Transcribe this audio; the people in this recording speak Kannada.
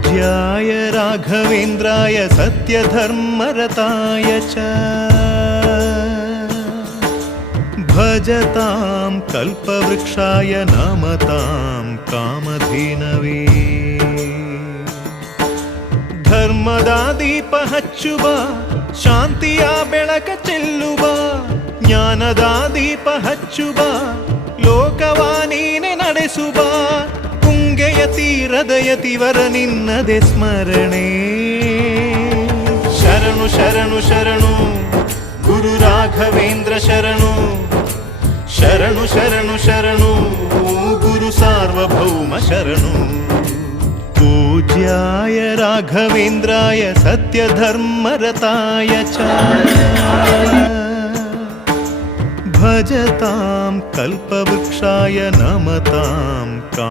पूज्याय राघवेन्द्राय सत्यधर्मरताय च भजतां कल्पवृक्षाय नमतां कामधेनवे ಧರ್ಮದ ದೀಪ ಹಚ್ಚುವ ಶಾಂತಿಯ ಬೆಳಕ ಚೆಲ್ಲುವ ಜ್ಞಾನದ ದೀಪ ಹಚ್ಚುವ ಲೋಕವ ನೀನೆ ನಡೆಸುವ ತುಂಗೆಯ ತೀರದ ಯತಿವರ ನಿನ್ನದೆ ಸ್ಮರಣೆ ಶರಣು ಶರಣು ಶರಣು ಗುರು ರಾಘವೇಂದ್ರ ಶರಣು ಶರಣು ಶರಣು ಶರಣು ಗುರು ಸಾರ್ವಭೌಮ ಶರಣು पूज्याय राघवेन्द्राय सत्यधर्मरताय च भजतां कल्पवृक्षाय नमतां